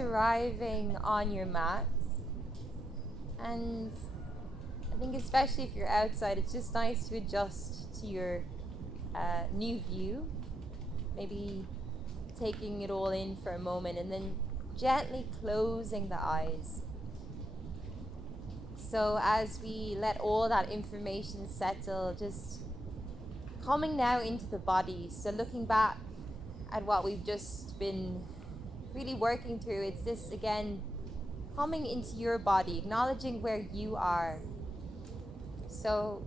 arriving on your mat. And I think especially if you're outside, it's just nice to adjust to your new view. Maybe taking it all in for a moment and then gently closing the eyes. So as we let all that information settle, just coming now into the body. So looking back at what we've just been really working through, it's this again, coming into your body, acknowledging where you are. So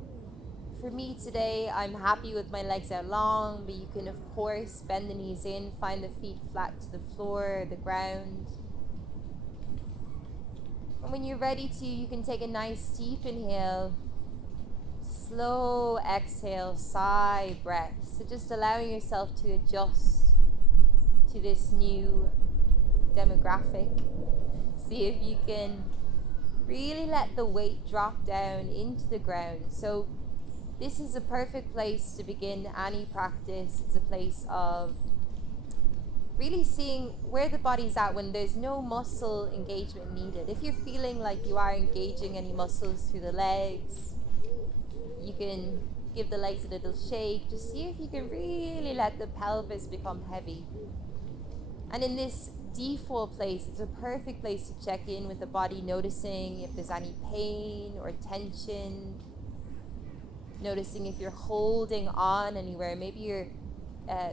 for me today, I'm happy with my legs out long, but you can of course bend the knees in, find the feet flat to the floor, the ground. And when you're ready to, you can take a nice deep inhale, slow exhale, sigh breath. So just allowing yourself to adjust to this new demographic. See if you can really let the weight drop down into the ground. So this is a perfect place to begin any practice. It's a place of really seeing where the body's at when there's no muscle engagement needed. If you're feeling like you are engaging any muscles through the legs, you can give the legs a little shake. Just see if you can really let the pelvis become heavy. And in this default place, it's a perfect place to check in with the body, noticing if there's any pain or tension, noticing if you're holding on anywhere. Maybe you're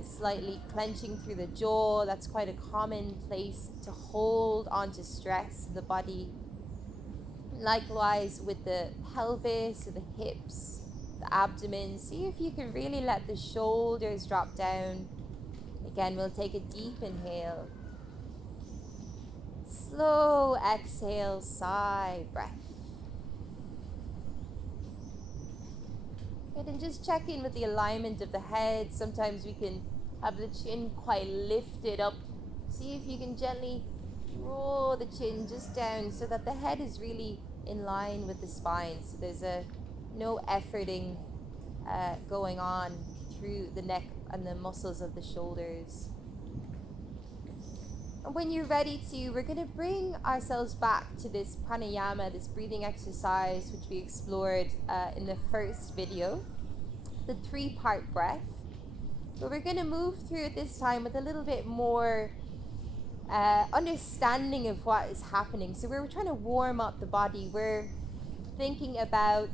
slightly clenching through the jaw. That's quite a common place to hold onto stress in the body. Likewise with the pelvis or the hips, the abdomen. See if you can really let the shoulders drop down. Again, we'll take a deep inhale. Slow exhale, sigh, breath. Good, and just check in with the alignment of the head. Sometimes we can have the chin quite lifted up. See if you can gently draw the chin just down so that the head is really in line with the spine. So there's no efforting going on through the neck and the muscles of the shoulders. And when you're ready to, we're going to bring ourselves back to this pranayama, this breathing exercise, which we explored in the first video, the 3-part breath. But we're going to move through it this time with a little bit more understanding of what is happening. So we're trying to warm up the body. We're thinking about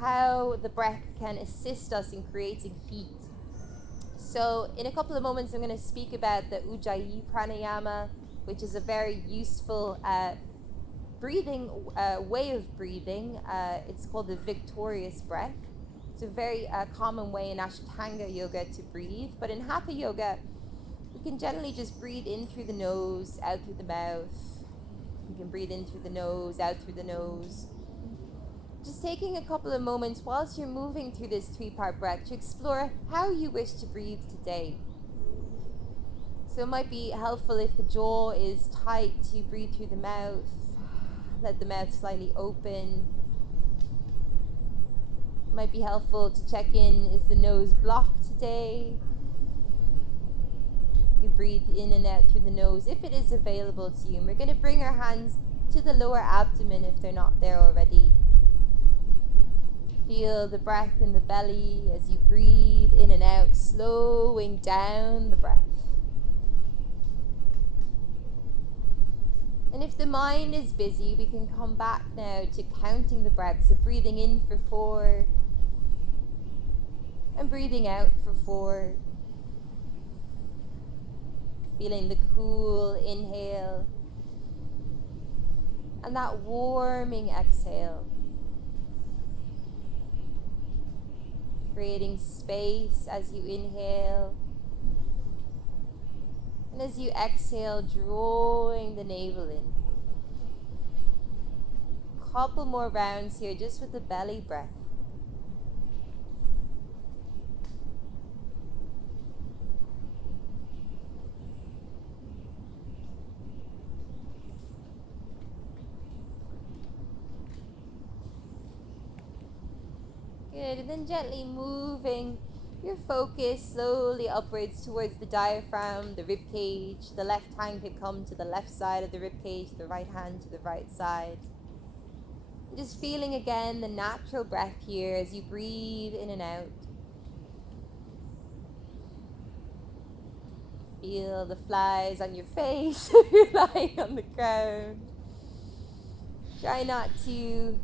how the breath can assist us in creating heat. So in a couple of moments, I'm going to speak about the Ujjayi pranayama, which is a very useful breathing way of breathing. It's called the victorious breath. It's a very common way in Ashtanga yoga to breathe. But in Hatha yoga, you can generally just breathe in through the nose, out through the mouth. You can breathe in through the nose, out through the nose. Just taking a couple of moments whilst you're moving through this 3-part breath to explore how you wish to breathe today. So it might be helpful if the jaw is tight to breathe through the mouth. Let the mouth slightly open. It might be helpful to check in, is the nose blocked today? You can breathe in and out through the nose if it is available to you. And we're going to bring our hands to the lower abdomen if they're not there already. Feel the breath in the belly as you breathe in and out, slowing down the breath. And if the mind is busy, we can come back now to counting the breaths. So breathing in for 4 and breathing out for 4. Feeling the cool inhale and that warming exhale. Creating space as you inhale. And as you exhale, drawing the navel in. Couple more rounds here just with the belly breath. Good, and then gently moving your focus slowly upwards towards the diaphragm, the rib cage. The left hand can come to the left side of the rib cage, the right hand to the right side. Just feeling again the natural breath here as you breathe in and out. Feel the flies on your face if you're lying on the ground. Try not to,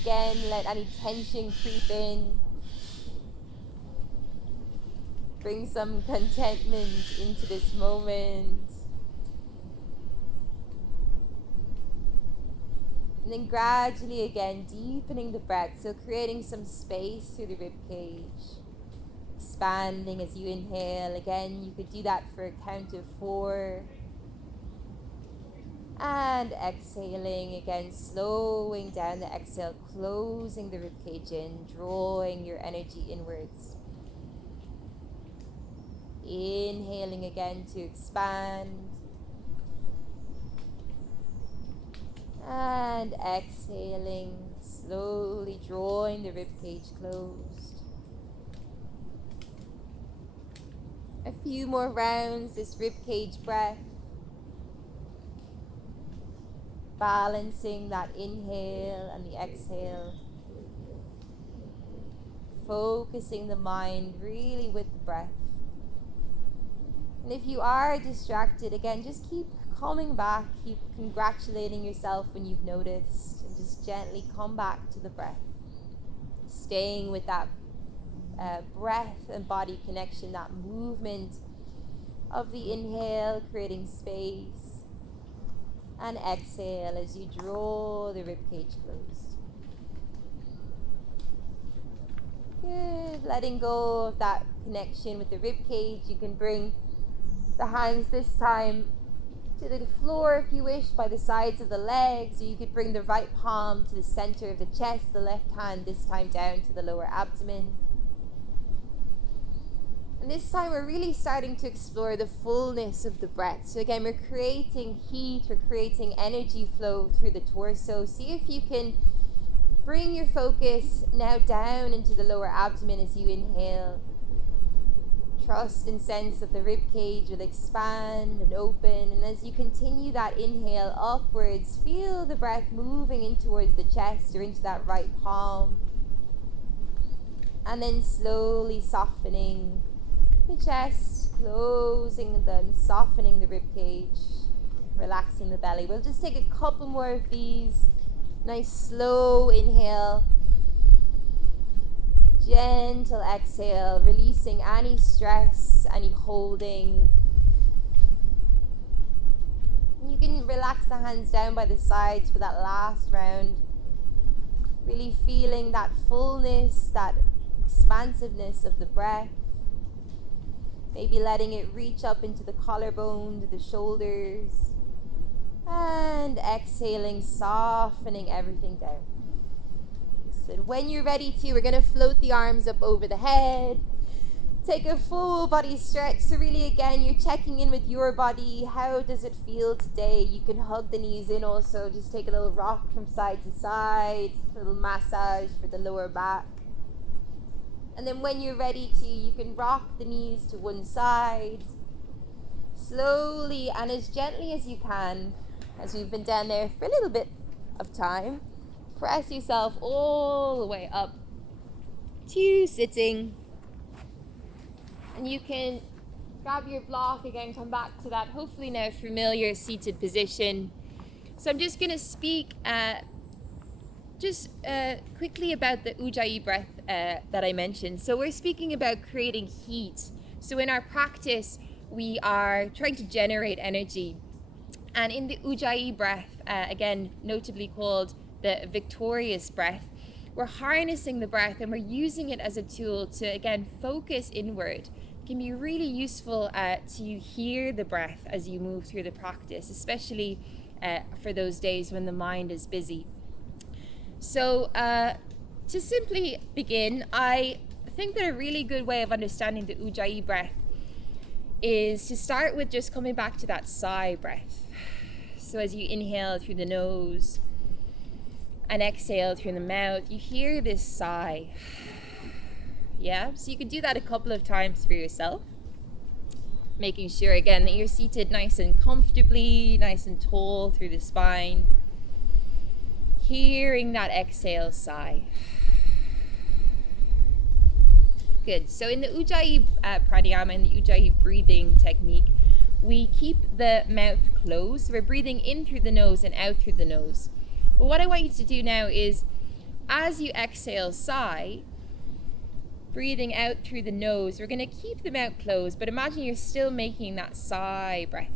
again, let any tension creep in. Bring some contentment into this moment. And then gradually again, deepening the breath. So creating some space through the rib cage. Expanding as you inhale. Again, you could do that for a count of 4. And exhaling again, slowing down the exhale, closing the ribcage in, drawing your energy inwards. Inhaling again to expand. And exhaling, slowly drawing the ribcage closed. A few more rounds, this ribcage breath. Balancing that inhale and the exhale. Focusing the mind really with the breath. And if you are distracted, again, just keep coming back. Keep congratulating yourself when you've noticed. And just gently come back to the breath. Staying with that breath and body connection, that movement of the inhale, creating space. And exhale as you draw the ribcage closed. Good. Letting go of that connection with the ribcage. You can bring the hands this time to the floor if you wish, by the sides of the legs, or you could bring the right palm to the center of the chest, the left hand this time down to the lower abdomen. And this time we're really starting to explore the fullness of the breath. So again, we're creating heat, we're creating energy flow through the torso. See if you can bring your focus now down into the lower abdomen as you inhale. Trust and sense that the rib cage will expand and open. And as you continue that inhale upwards, feel the breath moving in towards the chest or into that right palm. And then slowly softening the chest, closing, then softening the rib cage, relaxing the belly. We'll just take a couple more of these. Nice slow inhale, gentle exhale, releasing any stress, any holding. You can relax the hands down by the sides for that last round. Really feeling that fullness, that expansiveness of the breath. Maybe letting it reach up into the collarbone, to the shoulders. And exhaling, softening everything down. So when you're ready to, we're going to float the arms up over the head. Take a full body stretch. So really, again, you're checking in with your body. How does it feel today? You can hug the knees in also. Just take a little rock from side to side. A little massage for the lower back. And then when you're ready to, you can rock the knees to one side. Slowly and as gently as you can, as we've been down there for a little bit of time, press yourself all the way up to sitting. And you can grab your block again, come back to that hopefully now familiar seated position. So I'm just going to speak quickly about the Ujjayi breath that I mentioned. So we're speaking about creating heat. So in our practice, we are trying to generate energy. And in the Ujjayi breath, again, notably called the victorious breath, we're harnessing the breath and we're using it as a tool to, again, focus inward. It can be really useful to hear the breath as you move through the practice, especially for those days when the mind is busy. So to simply begin, I think that a really good way of understanding the Ujjayi breath is to start with just coming back to that sigh breath. So as you inhale through the nose and exhale through the mouth, you hear this sigh. Yeah, so you could do that a couple of times for yourself, making sure again that you're seated nice and comfortably, nice and tall through the spine. Hearing that exhale sigh. Good. So in the Ujjayi pranayama, in the Ujjayi breathing technique, we keep the mouth closed. So we're breathing in through the nose and out through the nose. But what I want you to do now is, as you exhale sigh, breathing out through the nose, we're going to keep the mouth closed, but imagine you're still making that sigh breath.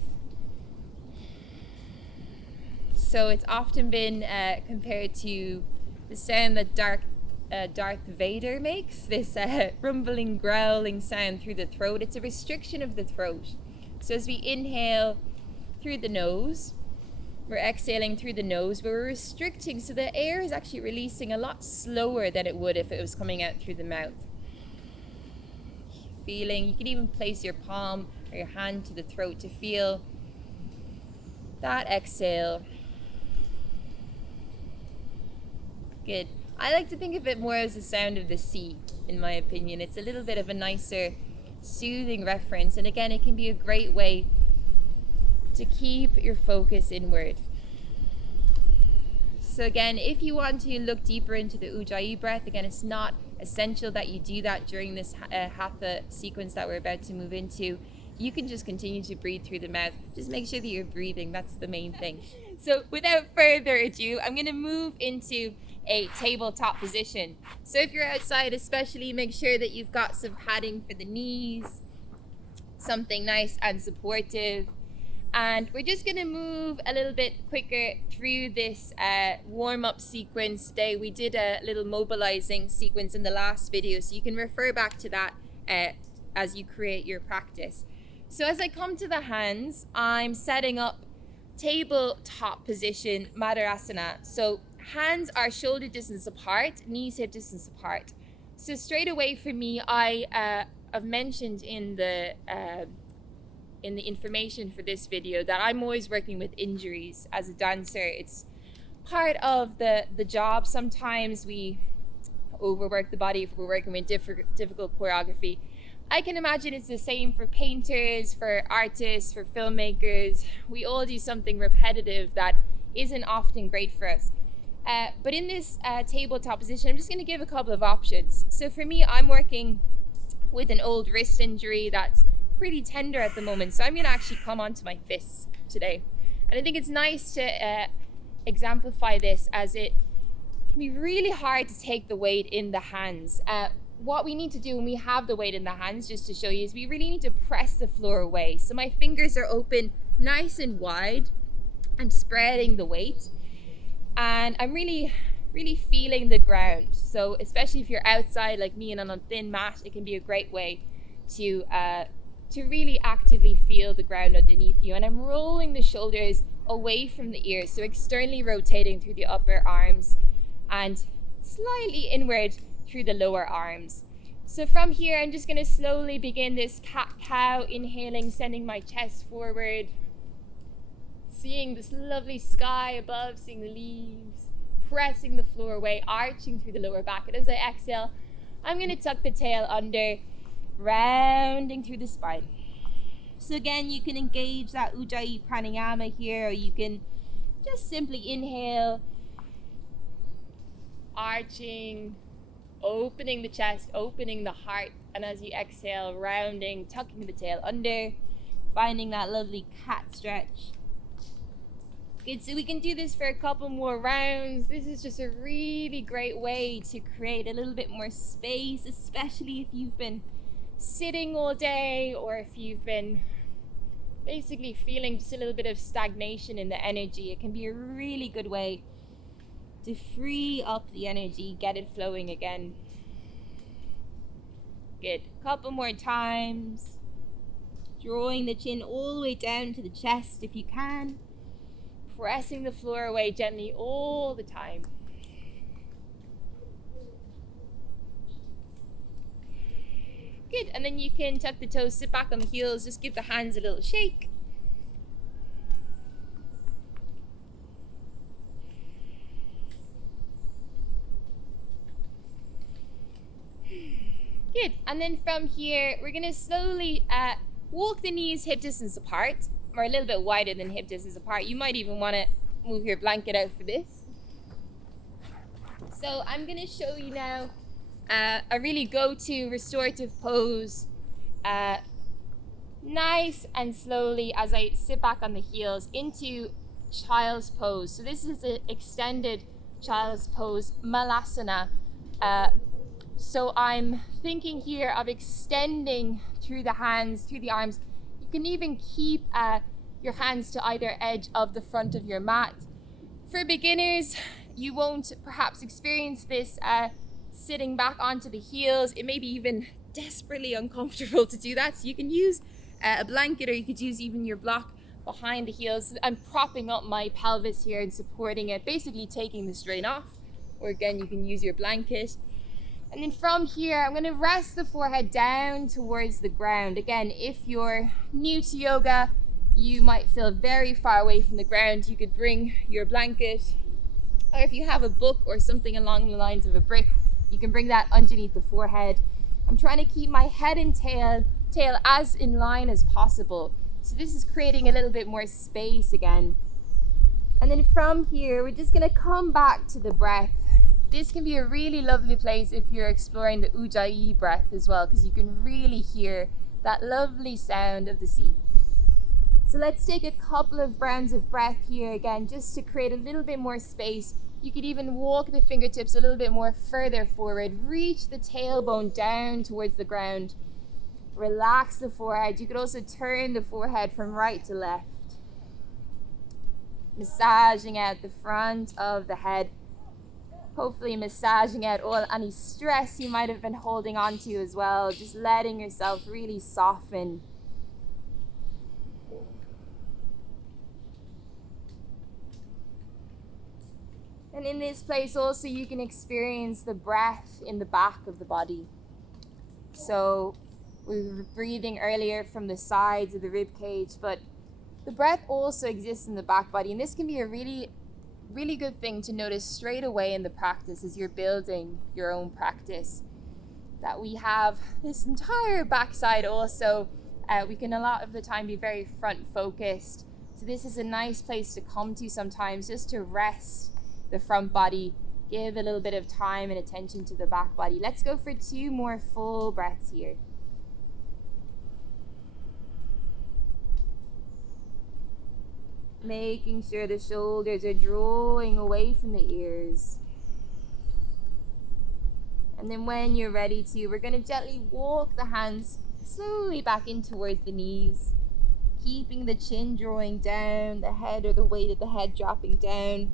So it's often been compared to the sound that Darth Vader makes, this rumbling, growling sound through the throat. It's a restriction of the throat. So as we inhale through the nose, we're exhaling through the nose, but we're restricting, so the air is actually releasing a lot slower than it would if it was coming out through the mouth. Feeling, you can even place your palm or your hand to the throat to feel that exhale. Good. I like to think of it more as the sound of the sea, in my opinion. It's a little bit of a nicer, soothing reference. And again, it can be a great way to keep your focus inward. So again, if you want to look deeper into the Ujjayi breath, again, it's not essential that you do that during this Hatha sequence that we're about to move into. You can just continue to breathe through the mouth. Just make sure that you're breathing. That's the main thing. So without further ado, I'm going to move into a tabletop position. So if you're outside especially, make sure that you've got some padding for the knees, something nice and supportive. And we're just going to move a little bit quicker through this warm-up sequence today. We did a little mobilizing sequence in the last video, so you can refer back to that as you create your practice. So as I come to the hands, I'm setting up tabletop position, Madhurasana. So hands are shoulder distance apart, knees hip distance apart. So straight away for me, I've mentioned in the information for this video that I'm always working with injuries as a dancer. It's part of the job. Sometimes we overwork the body if we're working with difficult choreography. I can imagine it's the same for painters, for artists, for filmmakers. We all do something repetitive that isn't often great for us. But in this tabletop position, I'm just going to give a couple of options. So for me, I'm working with an old wrist injury that's pretty tender at the moment, so I'm going to actually come onto my fists today. And I think it's nice to exemplify this, as it can be really hard to take the weight in the hands. What we need to do when we have the weight in the hands, just to show you, is we really need to press the floor away. So my fingers are open nice and wide. I'm spreading the weight, and I'm really feeling the ground. So especially if you're outside like me and on a thin mat, it can be a great way to really actively feel the ground underneath you. And I'm rolling the shoulders away from the ears, so externally rotating through the upper arms and slightly inward through the lower arms. So from here, I'm just going to slowly begin this cat-cow, inhaling, sending my chest forward, seeing this lovely sky above, seeing the leaves, pressing the floor away, arching through the lower back. And as I exhale, I'm going to tuck the tail under, rounding through the spine. So again, you can engage that Ujjayi pranayama here, or you can just simply inhale, arching, opening the chest, opening the heart, and as you exhale, rounding, tucking the tail under, finding that lovely cat stretch. Good, so we can do this for a couple more rounds. This is just a really great way to create a little bit more space, especially if you've been sitting all day, or if you've been basically feeling just a little bit of stagnation in the energy. It can be a really good way to free up the energy, get it flowing again. Good. Couple more times. Drawing the chin all the way down to the chest if you can. Pressing the floor away gently all the time. Good. And then you can tuck the toes, sit back on the heels, just give the hands a little shake. Good. And then from here, we're going to slowly walk the knees hip distance apart, or a little bit wider than hip distance apart. You might even want to move your blanket out for this. So I'm going to show you now a really go-to restorative pose. Nice and slowly as I sit back on the heels into child's pose. So this is an extended child's pose, Malasana. So I'm thinking here of extending through the hands, through the arms. You can even keep your hands to either edge of the front of your mat. For beginners, you won't perhaps experience this sitting back onto the heels. It may be even desperately uncomfortable to do that. So you can use a blanket, or you could use even your block behind the heels. I'm propping up my pelvis here and supporting it, basically taking the strain off. Or again, you can use your blanket. And then from here, I'm going to rest the forehead down towards the ground. Again, if you're new to yoga, you might feel very far away from the ground. You could bring your blanket, or if you have a book or something along the lines of a brick, you can bring that underneath the forehead. I'm trying to keep my head and tail as in line as possible. So this is creating a little bit more space again. And then from here, we're just going to come back to the breath. This can be a really lovely place if you're exploring the Ujjayi breath as well, because you can really hear that lovely sound of the sea. So let's take a couple of rounds of breath here again, just to create a little bit more space. You could even walk the fingertips a little bit more further forward. Reach the tailbone down towards the ground. Relax the forehead. You could also turn the forehead from right to left. Massaging out the front of the head. Hopefully massaging out all any stress you might have been holding on to as well. Just letting yourself really soften. And in this place also you can experience the breath in the back of the body. So we were breathing earlier from the sides of the rib cage, but the breath also exists in the back body. And this can be a really good thing to notice straight away in the practice as you're building your own practice. That we have this entire backside also. We can a lot of the time be very front focused. So this is a nice place to come to sometimes, just to rest the front body, give a little bit of time and attention to the back body. Let's go for 2 more full breaths here. Making sure the shoulders are drawing away from the ears. And then when you're ready to, we're going to gently walk the hands slowly back in towards the knees, keeping the chin drawing down, the head or the weight of the head dropping down,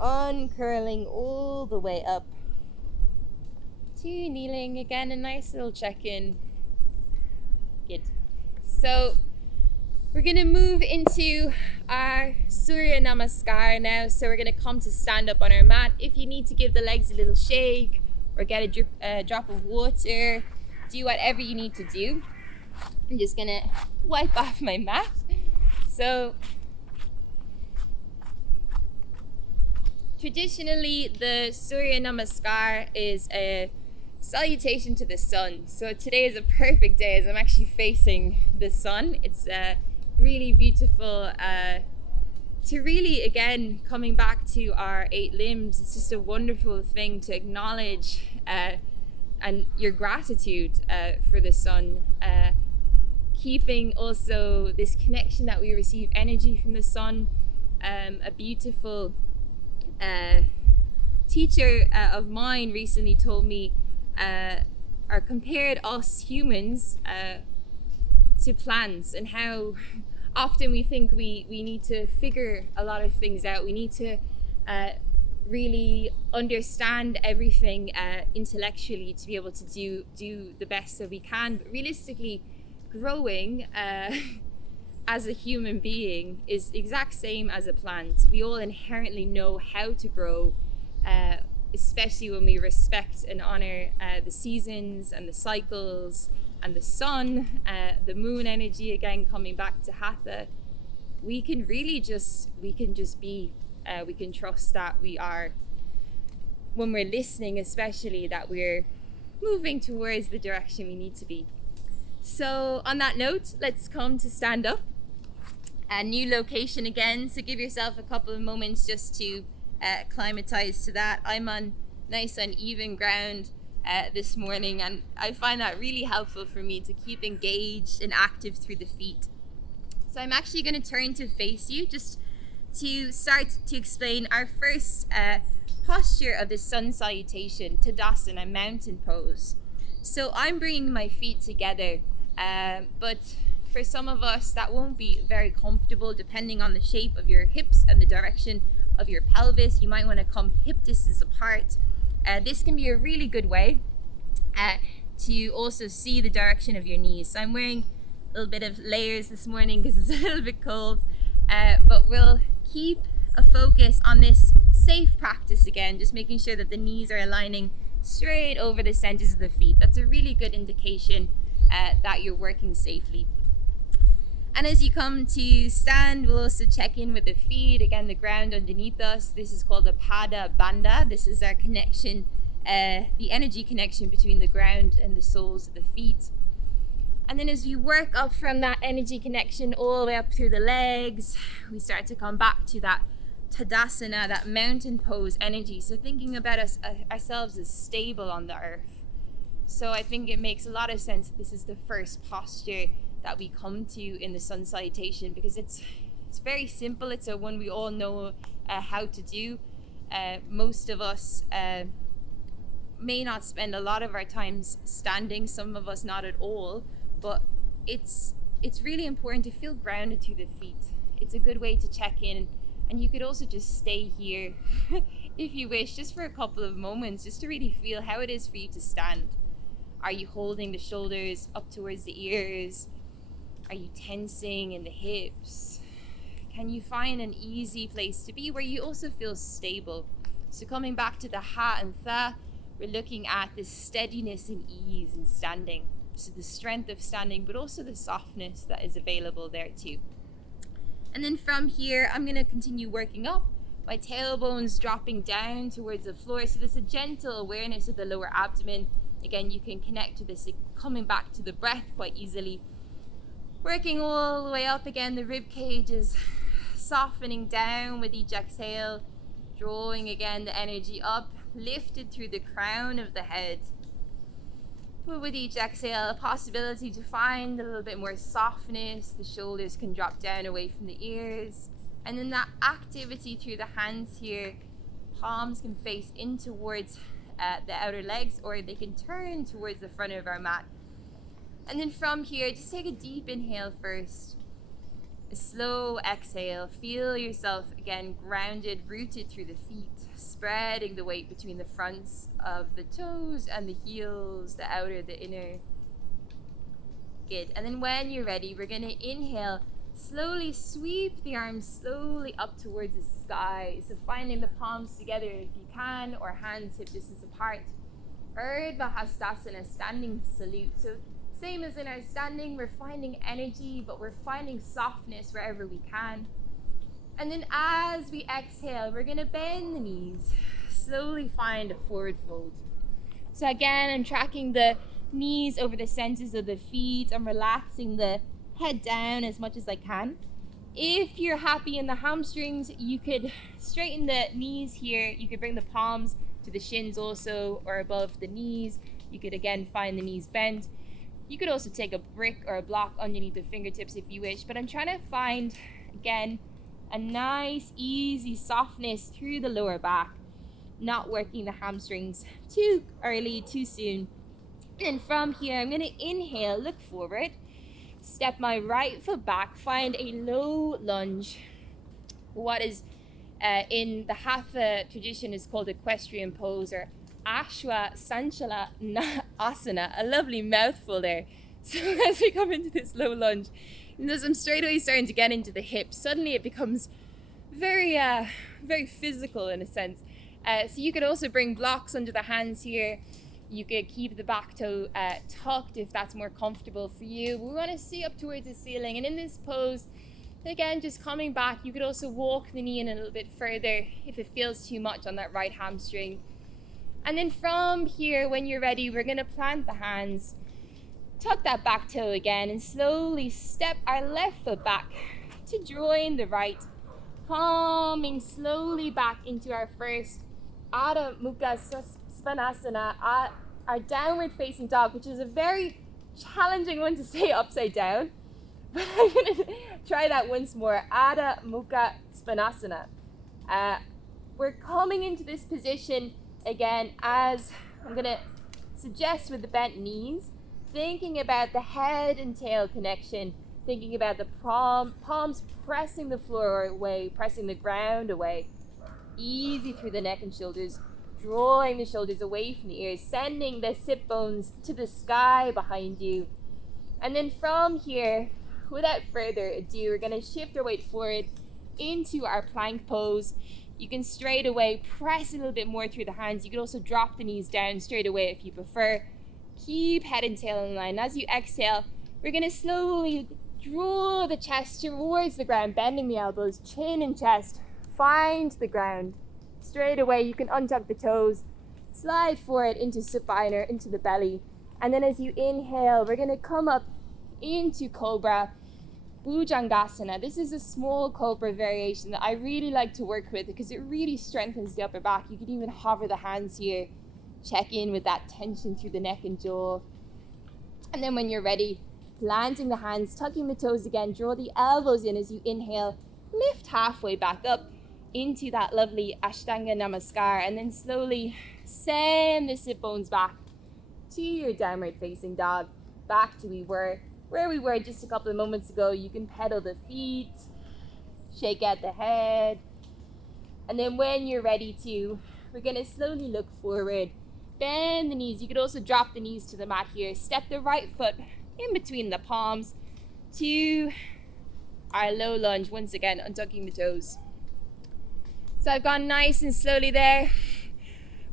uncurling all the way up to kneeling. Again, a nice little check-in. Good. So we're going to move into our Surya Namaskar now. So we're going to come to stand up on our mat. If you need to give the legs a little shake or get a drop of water, do whatever you need to do. I'm just going to wipe off my mat. So traditionally, the Surya Namaskar is a salutation to the sun. So today is a perfect day as I'm actually facing the sun. It's really beautiful to really, again, coming back to our 8 limbs. It's just a wonderful thing to acknowledge and your gratitude for the sun. Keeping also this connection that we receive energy from the sun. A beautiful teacher of mine recently told me or compared us humans to plants, and how often we think we need to figure a lot of things out. We need to really understand everything intellectually to be able to do the best that we can. But realistically, growing as a human being is exact same as a plant. We all inherently know how to grow, especially when we respect and honor the seasons and the cycles and the sun, the moon energy. Again, coming back to Hatha, we can just be. We can trust that we are, when we're listening especially, that we're moving towards the direction we need to be. So on that note, let's come to stand up. A new location again, so give yourself a couple of moments just to acclimatize to that. I'm on nice uneven ground this morning, and I find that really helpful for me to keep engaged and active through the feet. So I'm actually going to turn to face you just to start to explain our first posture of the Sun Salutation, Tadasana, mountain pose. So I'm bringing my feet together, but for some of us that won't be very comfortable depending on the shape of your hips and the direction of your pelvis. You might want to come hip distance apart. This can be a really good way to also see the direction of your knees. So I'm wearing a little bit of layers this morning because it's a little bit cold, but we'll keep a focus on this safe practice again, just making sure that the knees are aligning straight over the centers of the feet. That's a really good indication that you're working safely. And as you come to stand, we'll also check in with the feet, again the ground underneath us. This is called the Pada Bandha. This is our connection, the energy connection between the ground and the soles of the feet. And then as we work up from that energy connection all the way up through the legs, we start to come back to that Tadasana, that mountain pose energy. So thinking about ourselves as stable on the earth. So I think it makes a lot of sense that this is the first posture that we come to in the Sun Salutation, because it's very simple. It's a one we all know how to do. Most of us may not spend a lot of our time standing, some of us not at all, but it's really important to feel grounded to the feet. It's a good way to check in, and you could also just stay here if you wish, just for a couple of moments, just to really feel how it is for you to stand. Are you holding the shoulders up towards the ears? Are you tensing in the hips? Can you find an easy place to be where you also feel stable? So coming back to the Ha and Tha, we're looking at this steadiness and ease in standing. So the strength of standing, but also the softness that is available there too. And then from here, I'm going to continue working up. My tailbone's dropping down towards the floor. So there's a gentle awareness of the lower abdomen. Again, you can connect to this, coming back to the breath quite easily. Working all the way up again, the rib cage is softening down with each exhale, drawing again the energy up, lifted through the crown of the head. But with each exhale, a possibility to find a little bit more softness. The shoulders can drop down away from the ears. And then that activity through the hands here, palms can face in towards the outer legs, or they can turn towards the front of our mat. And then from here, just take a deep inhale first. A slow exhale. Feel yourself again grounded, rooted through the feet, spreading the weight between the fronts of the toes and the heels, the outer, the inner. Good. And then when you're ready, we're going to inhale. Slowly sweep the arms slowly up towards the sky. So finding the palms together if you can, or hands hip distance apart. Urdhva Hastasana, standing salute. So same as in our standing, we're finding energy, but we're finding softness wherever we can. And then as we exhale, we're going to bend the knees. Slowly find a forward fold. So again, I'm tracking the knees over the centers of the feet. I'm relaxing the head down as much as I can. If you're happy in the hamstrings, you could straighten the knees here. You could bring the palms to the shins also, or above the knees. You could again find the knees bent. You could also take a brick or a block underneath the fingertips if you wish, but I'm trying to find, again, a nice, easy softness through the lower back, not working the hamstrings too early, too soon. And from here, I'm going to inhale, look forward, step my right foot back, find a low lunge. What is in the Hatha tradition is called equestrian pose, or Ashwa Sanchala Asana, a lovely mouthful there. So as we come into this low lunge, and as I'm straight away starting to get into the hips, suddenly it becomes very physical in a sense. So you could also bring blocks under the hands here. You could keep the back toe tucked if that's more comfortable for you. We want to see up towards the ceiling, and in this pose, again, just coming back, you could also walk the knee in a little bit further if it feels too much on that right hamstring. And then from here, when you're ready, we're gonna plant the hands, tuck that back toe again, and slowly step our left foot back to join the right, coming slowly back into our first Adho Mukha Svanasana, our downward facing dog, which is a very challenging one to say upside down, but I'm gonna try that once more. Adho Mukha Svanasana. We're coming into this position again, as I'm gonna suggest, with the bent knees, thinking about the head and tail connection, thinking about the palms pressing the floor away, pressing the ground away, easy through the neck and shoulders, drawing the shoulders away from the ears, sending the sit bones to the sky behind you. And then from here, without further ado, we're going to shift our weight forward into our plank pose. You can straight away press a little bit more through the hands. You can also drop the knees down straight away if you prefer. Keep head and tail in line. As you exhale, we're going to slowly draw the chest towards the ground, bending the elbows, chin and chest. Find the ground. Straight away, you can untuck the toes, slide forward into supine, into the belly. And then as you inhale, we're going to come up into Cobra, Bhujangasana. This is a small Cobra variation that I really like to work with because it really strengthens the upper back. You can even hover the hands here, check in with that tension through the neck and jaw. And then when you're ready, planting the hands, tucking the toes again, draw the elbows in as you inhale, lift halfway back up into that lovely Ashtanga Namaskar, and then slowly send the sit bones back to your downward facing dog, back to where we were just a couple of moments ago. You can pedal the feet, shake out the head, and then when you're ready to, we're going to slowly look forward, bend the knees. You could also drop the knees to the mat here, step the right foot in between the palms to our low lunge, once again untucking the toes. So I've gone nice and slowly there,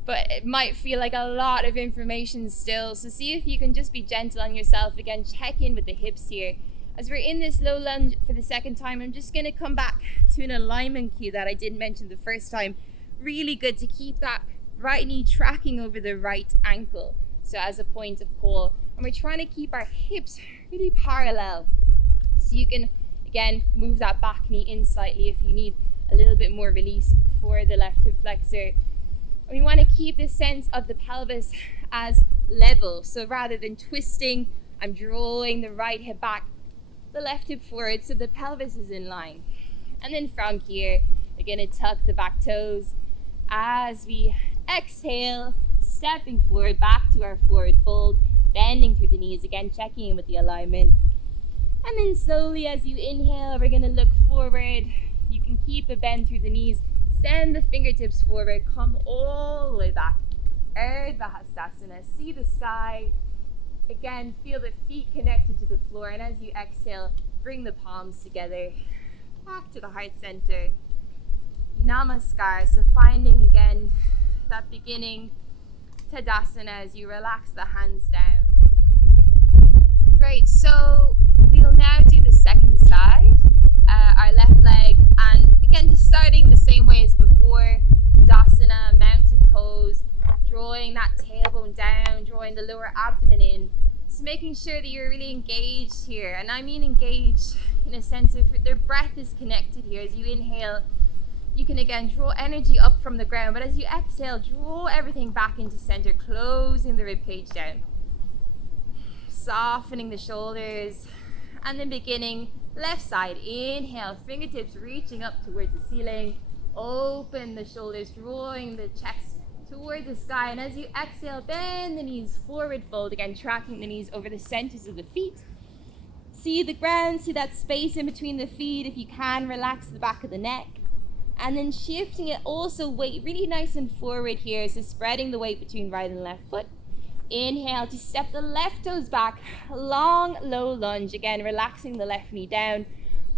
but it might feel like a lot of information still. So see if you can just be gentle on yourself. Again, check in with the hips here. As we're in this low lunge for the second time, I'm just going to come back to an alignment cue that I did mention the first time. Really good to keep that right knee tracking over the right ankle, so as a point of call. And we're trying to keep our hips really parallel. So you can, again, move that back knee in slightly if you need a little bit more release for the left hip flexor. And we want to keep this sense of the pelvis as level. So rather than twisting, I'm drawing the right hip back, the left hip forward, so the pelvis is in line. And then from here, we're going to tuck the back toes as we exhale, stepping forward back to our forward fold, bending through the knees, again checking in with the alignment. And then slowly as you inhale, we're going to look forward. You can keep a bend through the knees, send the fingertips forward, come all the way back. Urdhva Hastasana, see the sky. Again, feel the feet connected to the floor, and as you exhale, bring the palms together, back to the heart center. Namaskar, so finding again that beginning Tadasana as you relax the hands down. Great, so we'll now do the second side, our left leg, and again just starting the same way as before, Tadasana, mountain pose, drawing that tailbone down, drawing the lower abdomen in, just making sure that you're really engaged here. And I mean engaged in a sense of their breath is connected here. As you inhale, you can again draw energy up from the ground, but as you exhale, draw everything back into center, closing the ribcage down, softening the shoulders, and then beginning left side. Inhale, fingertips reaching up towards the ceiling, open the shoulders, drawing the chest towards the sky, and as you exhale, bend the knees, forward fold, again tracking the knees over the centers of the feet. See the ground, see that space in between the feet. If you can, relax the back of the neck. And then shifting it, also weight really nice and forward here, so spreading the weight between right and left foot. Inhale to step the left toes back, long low lunge, again relaxing the left knee down,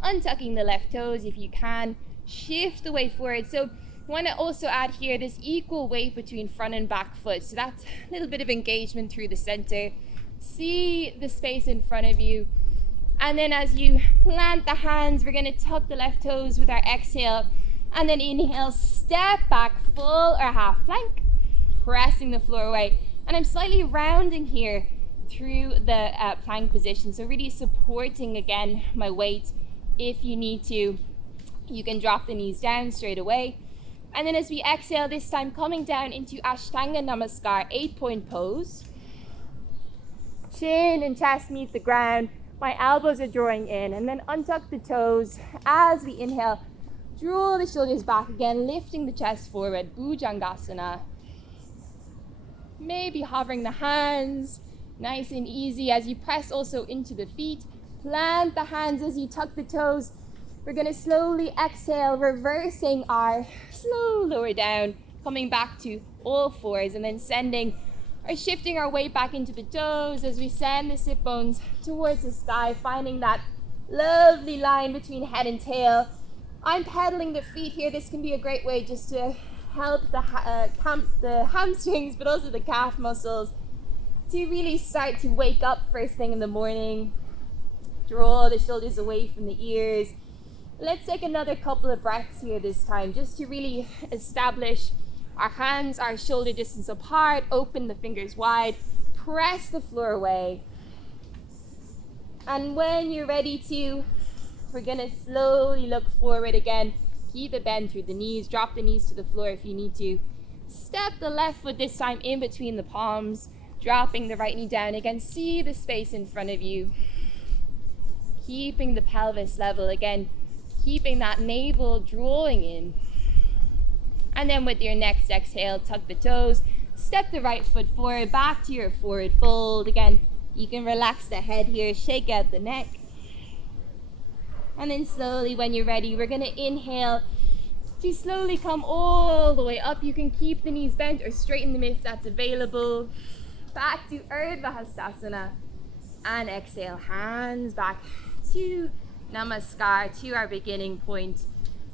untucking the left toes if you can, shift the weight forward. So I want to also add here this equal weight between front and back foot, so that's a little bit of engagement through the center. See the space in front of you, and then as you plant the hands, we're going to tuck the left toes with our exhale. And then inhale, step back, full or half plank. pressing the floor away. And I'm slightly rounding here through the plank position, so really supporting again my weight. If you need to, you can drop the knees down straight away. And then as we exhale this time, coming down into Ashtanga Namaskar 8-point pose. Chin and chest meet the ground, my elbows are drawing in, and then untuck the toes as we inhale. Draw the shoulders back again, lifting the chest forward, Bhujangasana. Maybe hovering the hands, nice and easy as you press also into the feet. Plant the hands as you tuck the toes. We're going to slowly exhale, reversing our slow lower down, coming back to all fours, and then shifting our weight back into the toes as we send the sit bones towards the sky, finding that lovely line between head and tail. I'm pedaling the feet here. This can be a great way just to help the hamstrings, but also the calf muscles, to really start to wake up first thing in the morning. Draw the shoulders away from the ears. Let's take another couple of breaths here this time, just to really establish our hands are shoulder distance apart. Open the fingers wide. Press the floor away. And when you're ready to, we're going to slowly look forward again. Keep the bend through the knees. Drop the knees to the floor if you need to. Step the left foot this time in between the palms. Dropping the right knee down again. See the space in front of you. Keeping the pelvis level again. Keeping that navel drawing in. And then with your next exhale, tuck the toes. Step the right foot forward, back to your forward fold. Again, you can relax the head here, shake out the neck. And then slowly, when you're ready, we're going to inhale to slowly come all the way up. You can keep the knees bent or straighten them if that's available. Back to Urdhva Hastasana. And exhale, hands back to Namaskar, to our beginning point.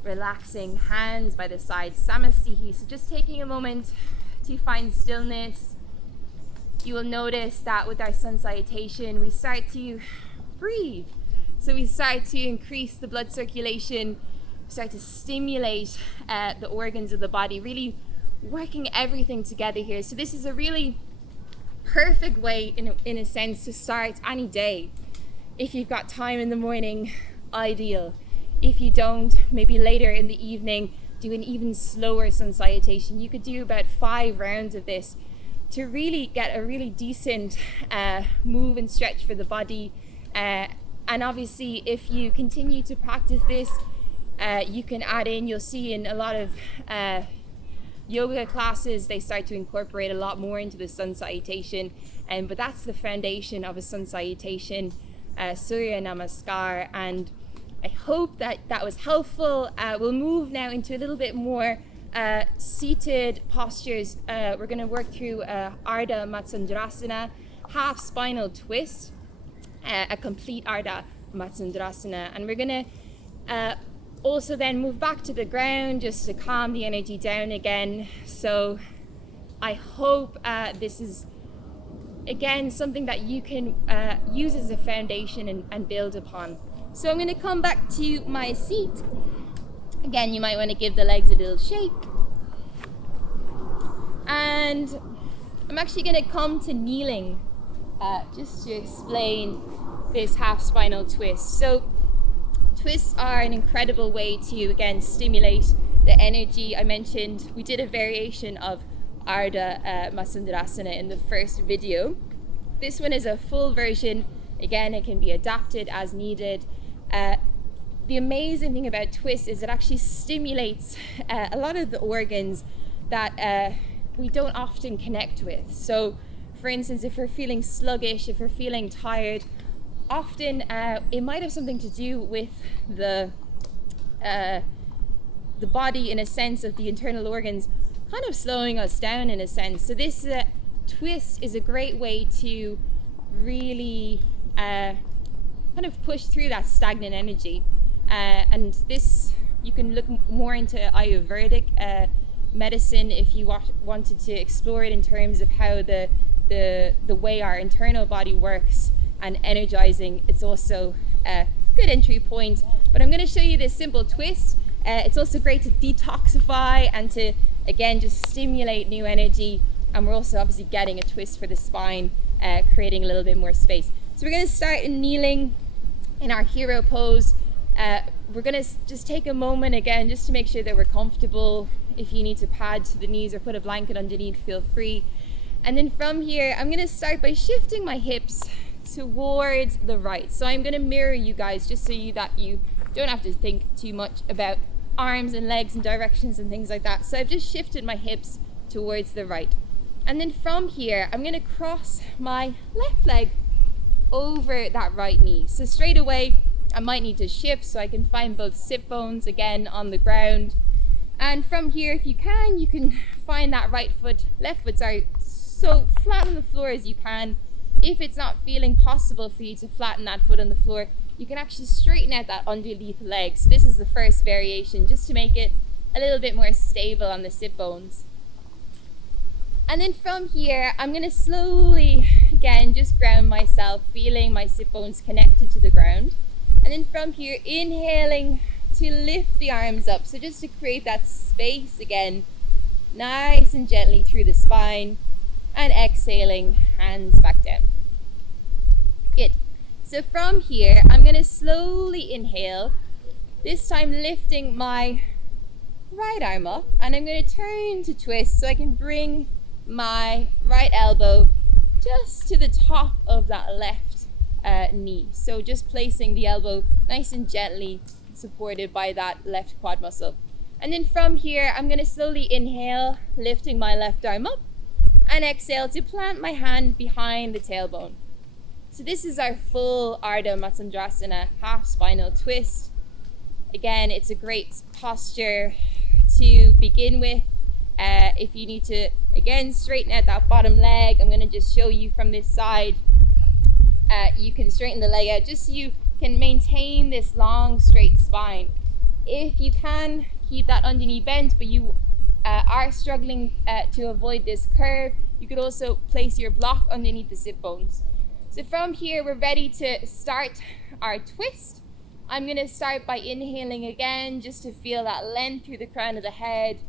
Relaxing, hands by the side, Samastihi. So just taking a moment to find stillness. You will notice that with our Sun Salutation, we start to breathe. So we start to increase the blood circulation, start to stimulate the organs of the body, really working everything together here. So this is a really perfect way, in a sense, to start any day. If you've got time in the morning, ideal. If you don't, maybe later in the evening, do an even slower Sun Salutation. You could do about 5 rounds of this to really get a really decent move and stretch for the body. And obviously, if you continue to practice this, you can add in, you'll see in a lot of yoga classes, they start to incorporate a lot more into the Sun Salutation. But that's the foundation of a Sun Salutation, Surya Namaskar. And I hope that was helpful. We'll move now into a little bit more seated postures. We're going to work through Ardha Matsyendrasana, half spinal twist, a complete Ardha Matsyendrasana. And we're going to also then move back to the ground just to calm the energy down again. So I hope this is, again, something that you can use as a foundation and build upon. So I'm going to come back to my seat. Again, you might want to give the legs a little shake. And I'm actually going to come to kneeling just to explain this half spinal twist. So twists are an incredible way to, again, stimulate the energy. I mentioned we did a variation of Ardha Matsyendrasana in the first video. This one is a full version. Again, it can be adapted as needed. The amazing thing about twist is it actually stimulates a lot of the organs that we don't often connect with. So, for instance, if we're feeling sluggish, if we're feeling tired, often it might have something to do with the body, in a sense of the internal organs kind of slowing us down in a sense. So this twist is a great way to really kind of push through that stagnant energy. And this, you can look more into Ayurvedic medicine if you wanted to explore it in terms of how the way our internal body works and energizing. It's also a good entry point. But I'm going to show you this simple twist. It's also great to detoxify and to, again, just stimulate new energy. And we're also obviously getting a twist for the spine, creating a little bit more space. So we're going to start in kneeling in our hero pose. We're going to just take a moment again just to make sure that we're comfortable. If you need to pad to the knees or put a blanket underneath, feel free. And then from here, I'm going to start by shifting my hips towards the right. So I'm going to mirror you guys just so that you don't have to think too much about arms and legs and directions and things like that. So I've just shifted my hips towards the right. And then from here, I'm going to cross my left leg over that right knee. So straight away, I might need to shift so I can find both sit bones again on the ground. And from here, if you can find that left foot, so flat on the floor as you can. If it's not feeling possible for you to flatten that foot on the floor, you can actually straighten out that underneath leg. So this is the first variation, just to make it a little bit more stable on the sit bones. And then from here, I'm going to slowly, again, just ground myself, feeling my sit bones connected to the ground. And then from here, inhaling to lift the arms up. So just to create that space again, nice and gently through the spine. And exhaling, hands back down. Good. So from here, I'm going to slowly inhale, this time lifting my right arm up, and I'm going to turn to twist so I can bring my right elbow just to the top of that left knee. So just placing the elbow nice and gently supported by that left quad muscle. And then from here, I'm going to slowly inhale, lifting my left arm up, and exhale to plant my hand behind the tailbone. So this is our full Ardha Matsyendrasana half spinal twist. Again, it's a great posture to begin with. If you need to, again, straighten out that bottom leg, I'm going to just show you from this side. You can straighten the leg out just so you can maintain this long, straight spine. If you can, keep that underneath bent, but you are struggling to avoid this curve, you could also place your block underneath the sit bones. So from here, we're ready to start our twist. I'm going to start by inhaling again, just to feel that length through the crown of the head,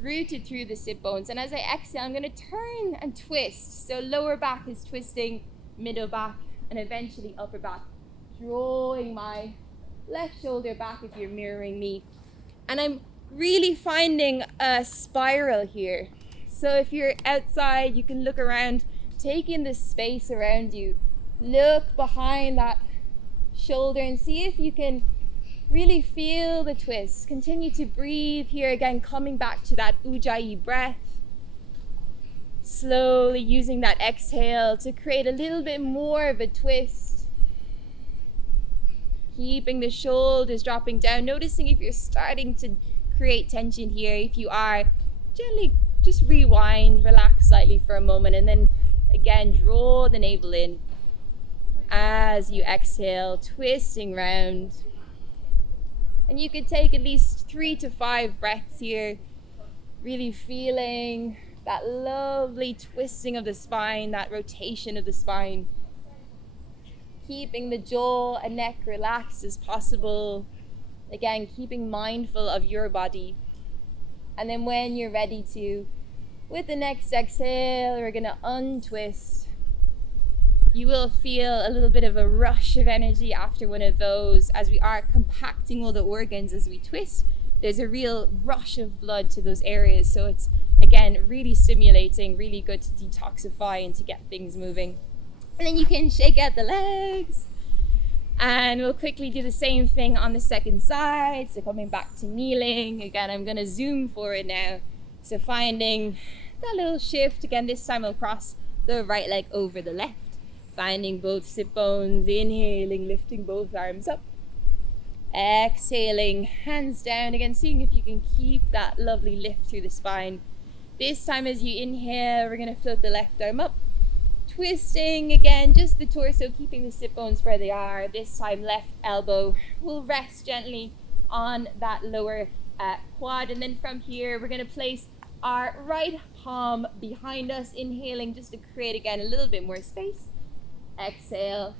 rooted through the sit bones. And as I exhale, I'm going to turn and twist. So lower back is twisting, middle back, and eventually upper back. Drawing my left shoulder back if you're mirroring me. And I'm really finding a spiral here. So if you're outside, you can look around, take in the space around you. Look behind that shoulder and see if you can really feel the twist. Continue to breathe here again, coming back to that Ujjayi breath. Slowly using that exhale to create a little bit more of a twist. Keeping the shoulders dropping down, noticing if you're starting to create tension here. If you are, gently just rewind, relax slightly for a moment, and then again draw the navel in as you exhale, twisting round. And you could take at least 3 to 5 breaths here, really feeling that lovely twisting of the spine, that rotation of the spine. Keeping the jaw and neck relaxed as possible. Again, keeping mindful of your body. And then when you're ready to, with the next exhale, we're going to untwist. You will feel a little bit of a rush of energy after one of those. As we are compacting all the organs as we twist, there's a real rush of blood to those areas. So it's, again, really stimulating, really good to detoxify and to get things moving. And then you can shake out the legs. And we'll quickly do the same thing on the second side. So coming back to kneeling. Again, I'm going to zoom forward now. So finding that little shift. Again, this time I'll cross the right leg over the left. Finding both sit bones. Inhaling, lifting both arms up. Exhaling, hands down. Again, seeing if you can keep that lovely lift through the spine. This time as you inhale, we're going to float the left arm up. Twisting again, just the torso, keeping the sit bones where they are. This time left elbow will rest gently on that lower quad. And then from here, we're going to place our right palm behind us, inhaling just to create again a little bit more space. Exhale.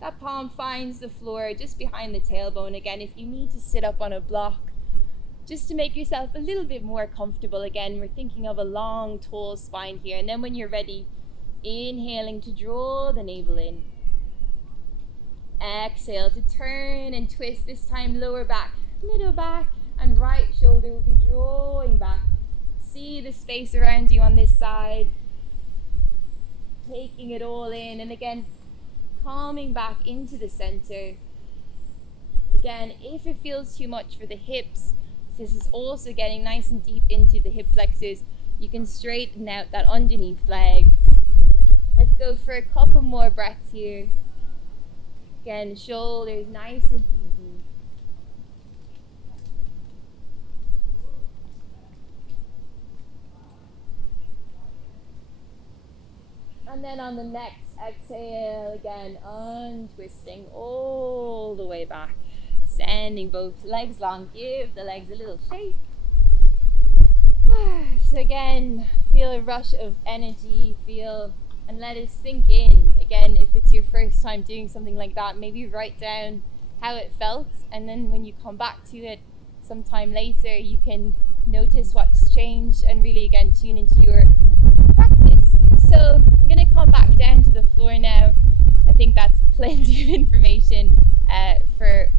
That palm finds the floor just behind the tailbone. Again, if you need to sit up on a block, just to make yourself a little bit more comfortable. Again, we're thinking of a long, tall spine here. And then when you're ready, inhaling to draw the navel in. Exhale to turn and twist, this time lower back, middle back, and right shoulder will be drawing back. See the space around you on this side. Taking it all in, and again, calming back into the center. Again, if it feels too much for the hips, this is also getting nice and deep into the hip flexors. You can straighten out that underneath leg. Let's go for a couple more breaths here. Again, shoulders nice and easy. And then on the next exhale, again, untwisting all the way back. Sending both legs long, give the legs a little shake. So again, feel a rush of energy, feel and let it sink in. Again, if it's your first time doing something like that, maybe write down how it felt, and then when you come back to it sometime later, you can notice what's changed and really again tune into your practice. So I'm going to come back down to the floor now. I think that's plenty of information for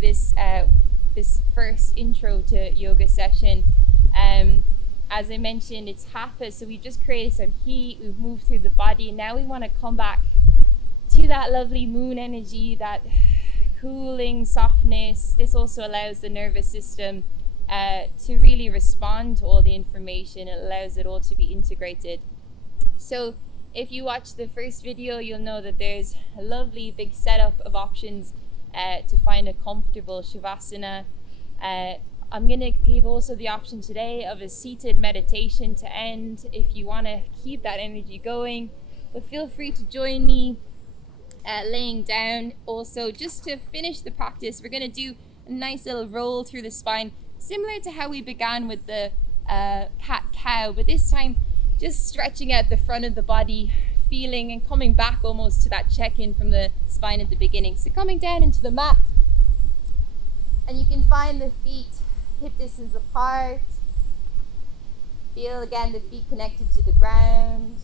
this first intro to yoga session. As I mentioned, it's Hatha, so we've just created some heat, we've moved through the body, and now we want to come back to that lovely moon energy, that cooling softness. This also allows the nervous system to really respond to all the information. It allows it all to be integrated. So if you watch the first video, you'll know that there's a lovely big setup of options to find a comfortable Shavasana. I'm going to give also the option today of a seated meditation to end if you want to keep that energy going. But feel free to join me laying down. Also, just to finish the practice, we're going to do a nice little roll through the spine, similar to how we began with the cat-cow, but this time just stretching out the front of the body, feeling and coming back almost to that check-in from the spine at the beginning. So coming down into the mat, and you can find the feet hip distance apart. Feel again the feet connected to the ground.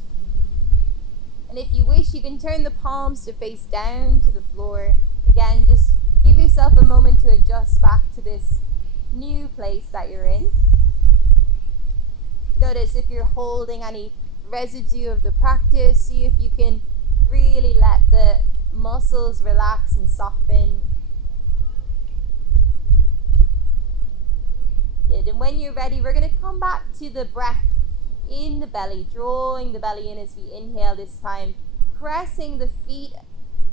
And if you wish, you can turn the palms to face down to the floor. Again, just give yourself a moment to adjust back to this new place that you're in. Notice if you're holding any residue of the practice. See if you can really let the muscles relax and soften. Good. And when you're ready, we're going to come back to the breath in the belly, drawing the belly in as we inhale this time, pressing the feet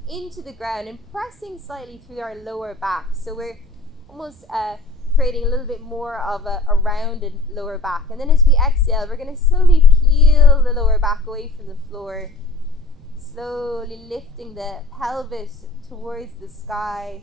into the ground and pressing slightly through our lower back. So we're almost creating a little bit more of a rounded lower back. And then as we exhale, we're going to slowly peel the lower back away from the floor, slowly lifting the pelvis towards the sky.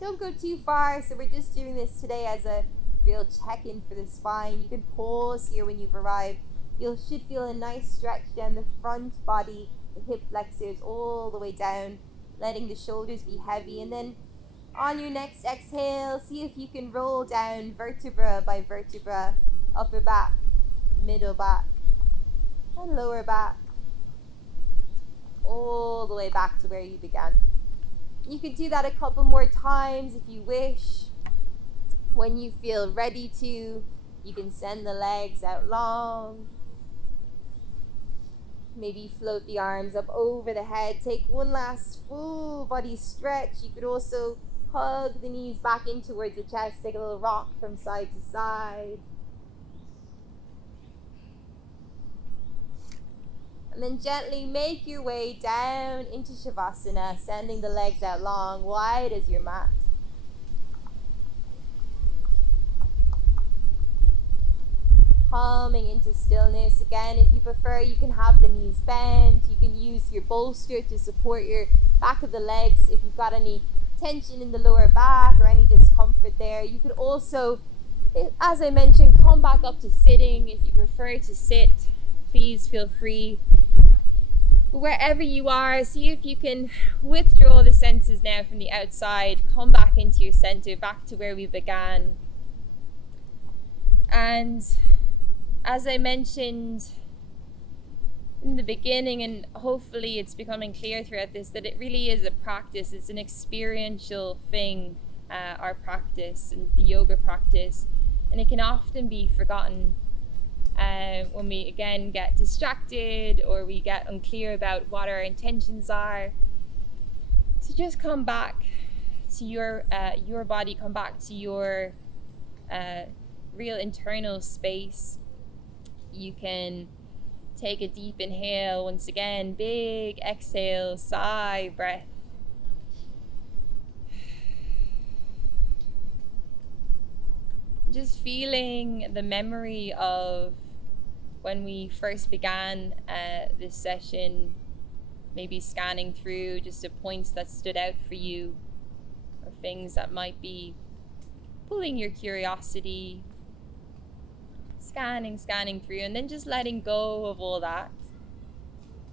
Don't go too far, so we're just doing this today as a real check-in for the spine. You can pause here when you've arrived. You should feel a nice stretch down the front body, the hip flexors all the way down, letting the shoulders be heavy. And then on your next exhale, see if you can roll down vertebra by vertebra, upper back, middle back, and lower back, all the way back to where you began. You can do that a couple more times if you wish. When you feel ready to, you can send the legs out long. Maybe float the arms up over the head. Take one last full body stretch. You could also hug the knees back in towards the chest. Take a little rock from side to side. And then gently make your way down into Shavasana, sending the legs out long, wide as your mat. Calming into stillness. Again, if you prefer, you can have the knees bent. You can use your bolster to support your back of the legs if you've got any tension in the lower back or any discomfort there. You could also, as I mentioned, come back up to sitting. If you prefer to sit, please feel free. Wherever you are, see if you can withdraw the senses now from the outside. Come back into your center, back to where we began. And as I mentioned in the beginning, and hopefully it's becoming clear throughout this, that it really is a practice. It's an experiential thing, our practice and the yoga practice, and it can often be forgotten when we again get distracted or we get unclear about what our intentions are. So just come back to your body, come back to your real internal space. You can take a deep inhale, once again, big exhale, sigh breath. Just feeling the memory of when we first began this session, maybe scanning through just the points that stood out for you, or things that might be pulling your curiosity, scanning through, and then just letting go of all that,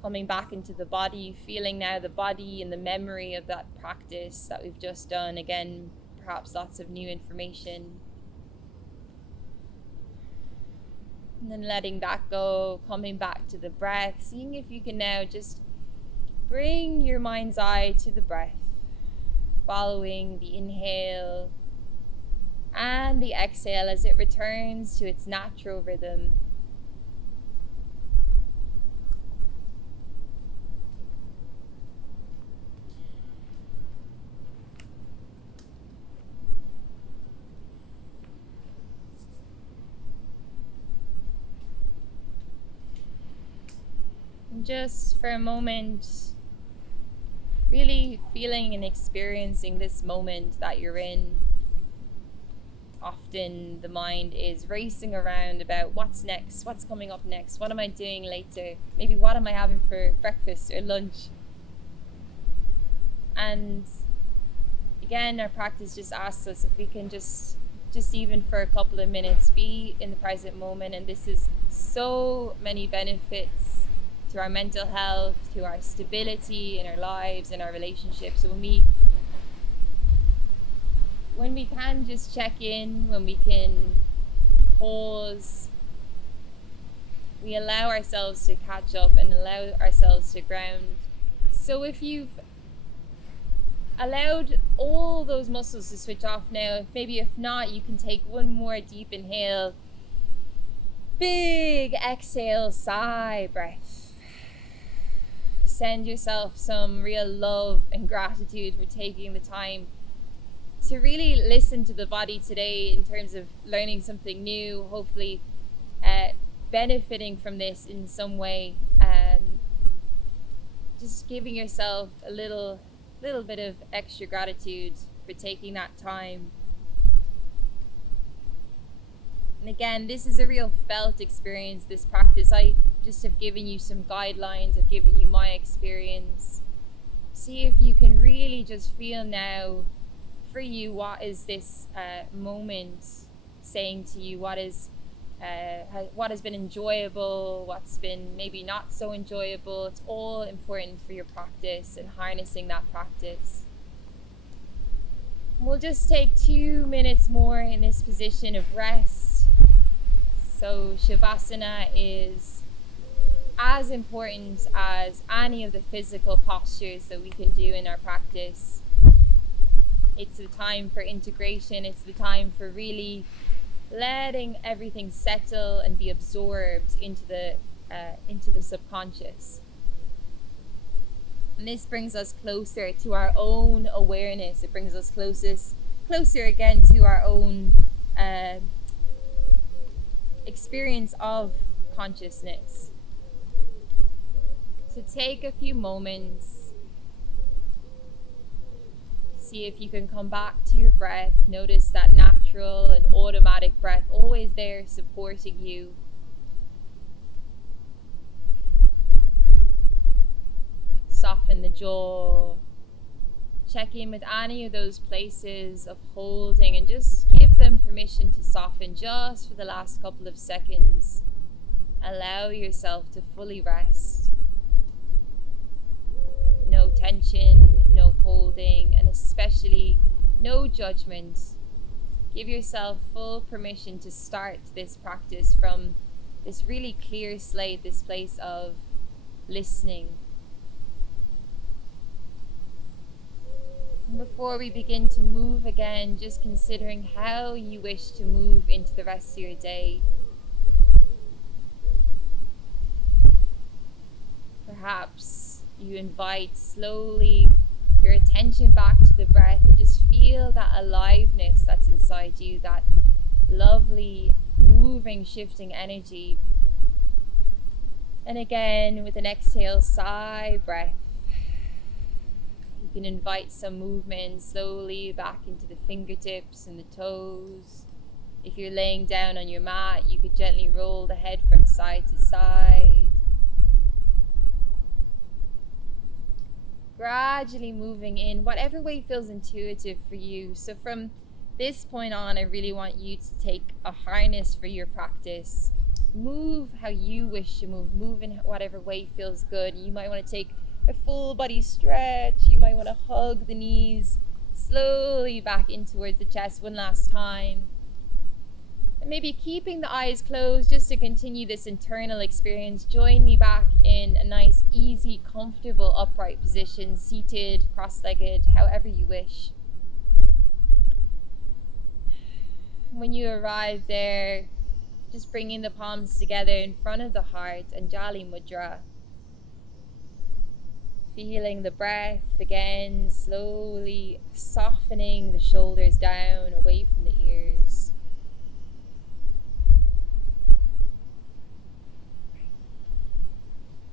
coming back into the body, feeling now the body and the memory of that practice that we've just done. Again, perhaps lots of new information. And then letting that go, coming back to the breath, seeing if you can now just bring your mind's eye to the breath, following the inhale and the exhale as it returns to its natural rhythm. And just for a moment, really feeling and experiencing this moment that you're in. Often the mind is racing around about what's next, what's coming up next, what am I doing later, maybe what am I having for breakfast or lunch. And again, our practice just asks us if we can just even for a couple of minutes be in the present moment. And this is so many benefits to our mental health, to our stability in our lives and our relationships. So when we can just check in, when we can pause, we allow ourselves to catch up and allow ourselves to ground. So if you've allowed all those muscles to switch off now, maybe if not, you can take one more deep inhale, big exhale, sigh breath. Send yourself some real love and gratitude for taking the time to really listen to the body today in terms of learning something new, hopefully benefiting from this in some way, just giving yourself a little bit of extra gratitude for taking that time. And again, this is a real felt experience, this practice. I just have given you some guidelines, I've given you my experience. See if you can really just feel now for you, what is this moment saying to you? What has been enjoyable? What's been maybe not so enjoyable? It's all important for your practice and harnessing that practice. We'll just take 2 minutes more in this position of rest. So Shavasana is as important as any of the physical postures that we can do in our practice. It's the time for integration. It's the time for really letting everything settle and be absorbed into the subconscious. And this brings us closer to our own awareness. It brings us closer again to our own experience of consciousness. So take a few moments. See if you can come back to your breath. Notice that natural and automatic breath always there supporting you. Soften the jaw. Check in with any of those places of holding and just give them permission to soften just for the last couple of seconds. Allow yourself to fully rest. No tension, no holding, and especially no judgment. Give yourself full permission to start this practice from this really clear slate, this place of listening. And before we begin to move again, just considering how you wish to move into the rest of your day. Perhaps you invite slowly your attention back to the breath and just feel that aliveness that's inside you, that lovely, moving, shifting energy. And again, with an exhale, sigh, breath. You can invite some movement slowly back into the fingertips and the toes. If you're laying down on your mat, you could gently roll the head from side to side. Gradually moving in whatever way feels intuitive for you. So from this point on, I really want you to take a harness for your practice. Move how you wish to move. Move in whatever way feels good. You might want to take a full body stretch. You might want to hug the knees slowly back in towards the chest one last time. And maybe keeping the eyes closed just to continue this internal experience. Join me back in a nice, easy, comfortable, upright position, seated, cross-legged, however you wish. When you arrive there, just bringing the palms together in front of the heart, Anjali Mudra. Feeling the breath again, slowly softening the shoulders down, away from the ears.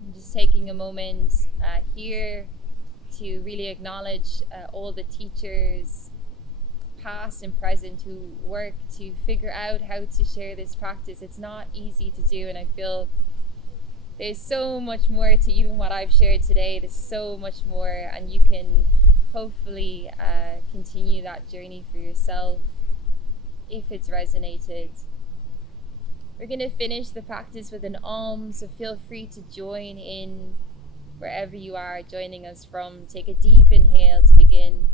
I'm just taking a moment here to really acknowledge all the teachers, past and present, who work to figure out how to share this practice. It's not easy to do, and I feel there's so much more to even what I've shared today. There's so much more, and you can hopefully continue that journey for yourself if it's resonated. We're going to finish the practice with an Om, so feel free to join in wherever you are joining us from. Take a deep inhale to begin.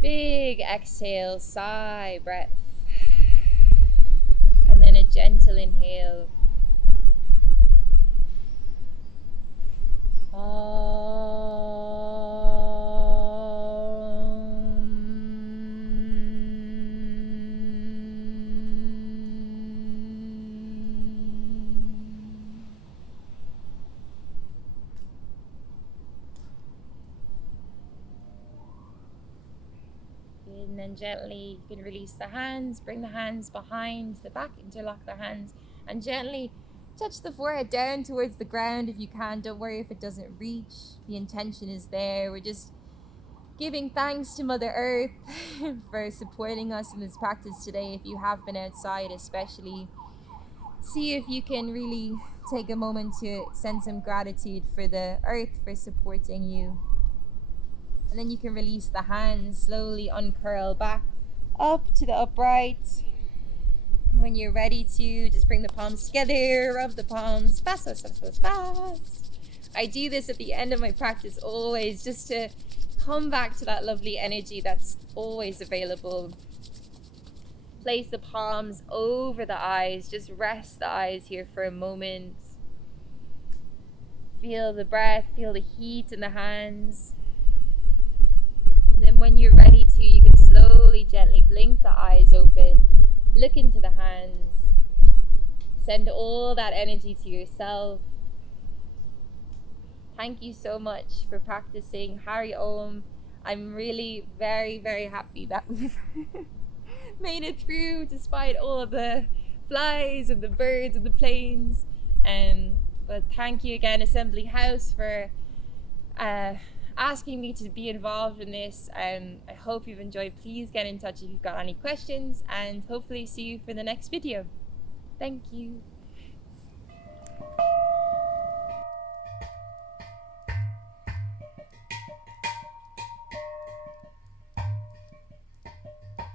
Big exhale, sigh, breath. And then a gentle inhale. And then gently you can release the hands, bring the hands behind the back, interlock the hands, and gently touch the forehead down towards the ground if you can. Don't worry if it doesn't reach. The intention is there. We're just giving thanks to Mother Earth for supporting us in this practice today. If you have been outside especially, see if you can really take a moment to send some gratitude for the earth for supporting you. And then you can release the hands, slowly uncurl back up to the upright. When you're ready to, just bring the palms together, rub the palms, fast, fast, fast, fast, fast. I do this at the end of my practice always, just to come back to that lovely energy that's always available. Place the palms over the eyes, just rest the eyes here for a moment. Feel the breath, feel the heat in the hands. And then when you're ready to, you can slowly, gently blink the eyes open. Look into the hands. Send all that energy to yourself. Thank you so much for practicing Hari Om. I'm really very, very happy that we've made it through despite all of the flies and the birds and the planes. But thank you again, Assembly House, for asking me to be involved in this. I hope you've enjoyed. Please get in touch if you've got any questions, and hopefully see you for the next video. Thank you.